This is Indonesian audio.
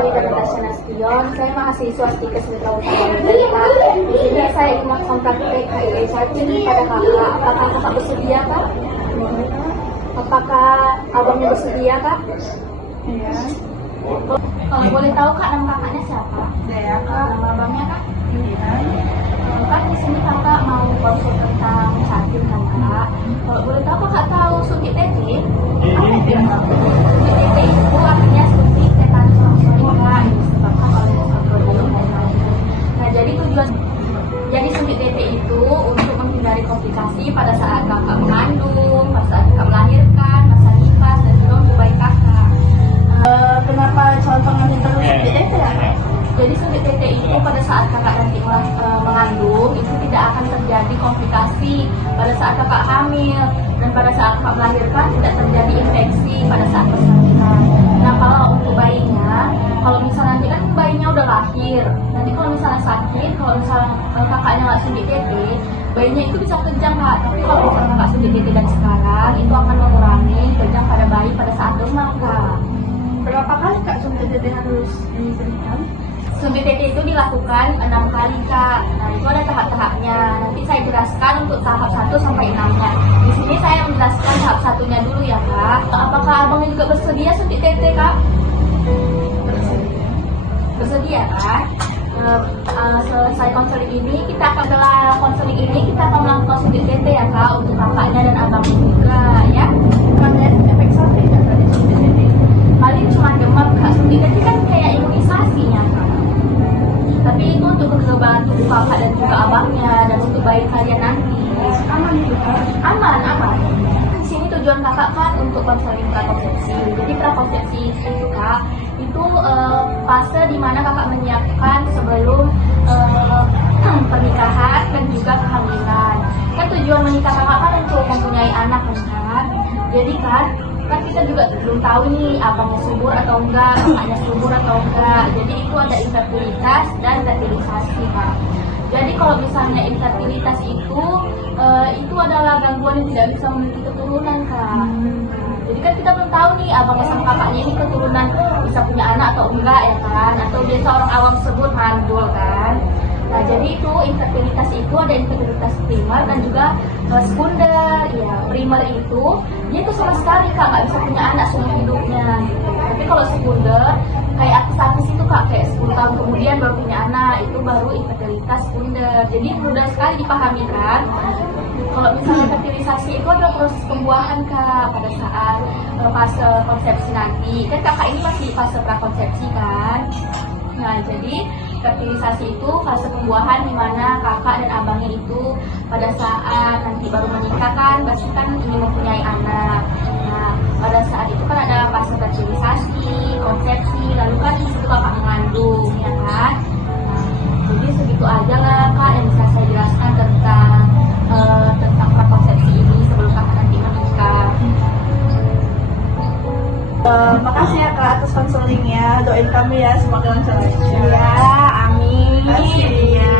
Halida Natasha Nasution, saya mahasiswa Stikes Mitra Utama. Di sini saya ingin mempraktek HIV chatting pada kakak. Apakah kakak bersedia, Kak? Apakah abangnya bersedia, Kak? Iya. Kalau boleh tahu, Kak, nama kakaknya siapa? Saya Kak. Nama abangnya, Kak? Iya. Kan di sini kakak mau konsul tentang chatting kan, Kak? Kalau boleh tahu, kakak tahu suntik TT? Apa itu yang Kak? Suntik TT itu artinya suntik tetanus toxoid, Kak, yang disebabkan oleh Clostridium dan lain-lain. Nah, jadi suntik TT itu untuk menghindari komplikasi pada saat kakak mengandung, pada saat kakak melahirkan, masa nifas, dan juga untuk bayi kakak. Kenapa contoh ngambil terus suntik TT ya? Jadi suntik TT itu pada saat kakak nanti mengandung itu tidak akan terjadi komplikasi pada saat kakak hamil, dan pada saat kakak melahirkan tidak terjadi infeksi pada saat persalinan. Nah, kalau untuk bayinya, kalau misalnya nanti kan bayinya udah lahir, nanti kalau misalnya sakit, kalau misalnya kakaknya nggak suntik TT, bayinya itu bisa kejang, Kak. Tapi kalau misalnya kakak suntik TT dan sekarang, itu akan mengurangi kejang pada bayi pada saat demam, Kak. Berapa kali Kak suntik TT harus diberikan? Suntik TT itu dilakukan 6 kali, Kak. Nah, itu ada tahap-tahapnya. Nanti saya jelaskan untuk tahap 1 sampai 6-nya. Di sini saya menjelaskan tahap 1-nya dulu ya, Kak. Apakah abangnya juga bersedia suntik TT, Kak? Bersedia, Kak? Selesai konseling ini, kita akan melakukan suntik TT ya, Kak, untuk kakaknya dan abangnya juga, ya. Ada efek samping nggak dari suntik TT? Paling cuma demam, Kak. Suntik TT kan kayak imunisasinya, Kak. Tapi itu untuk kekebalan tubuh kakak dan juga abangnya dan untuk bayi kalian nanti. Aman itu Kak? Aman. Di sini tujuan kakak kan untuk konseling prakonsepsi. Jadi prakonsepsi itu, Kak, itu fase di mana kakak menyiapkan sebelum pernikahan dan juga kehamilan. Kan tujuan menikah kakak kan untuk mempunyai anak kan. Jadi kan kita juga belum tahu nih abangnya subur atau enggak, kakaknya subur atau enggak. Jadi itu ada infertilitas dan fertilisasi, Kak. Jadi kalau misalnya infertilitas itu adalah gangguan yang tidak bisa memiliki keturunan, Kak. Jadi kan kita belum tahu nih abangnya sama kakaknya ini keturunan bisa punya anak atau enggak ya kan, atau biasa orang awam sebut mandul kan. Nah, jadi itu infertilitas itu ada infertilitas primer dan juga sekunder. Ya, primer itu dia tuh sama sekali, Kak, nggak bisa punya anak seumur hidupnya. Tapi kalau sekunder kayak artis-artis itu, Kak, kayak 10 tahun kemudian baru punya anak, itu baru infertilitas sekunder. Jadi mudah sekali dipahami kan. Kalau misalnya fertilisasi itu adalah proses pembuahan, Kak, pada saat fase konsepsi nanti. Kan kakak ini masih fase prakonsepsi kan. Nah, jadi fertilisasi itu fase pembuahan di mana kakak dan abangnya itu pada saat nanti baru menikah kan, pasti kan ingin mempunyai anak. Nah, pada saat itu kan ada fase fertilisasi, konsepsi, lalu kan di situ kakak mengandung, ya kan. Nah, jadi segitu aja lah, Kak, yang bisa saya jelaskan tentang prakonsepsi ini sebelum kakak nanti menikah. Makasih ya Kak atas konselingnya. Doain kami ya semoga lancar. Ya, amin. Terima kasih. Ya.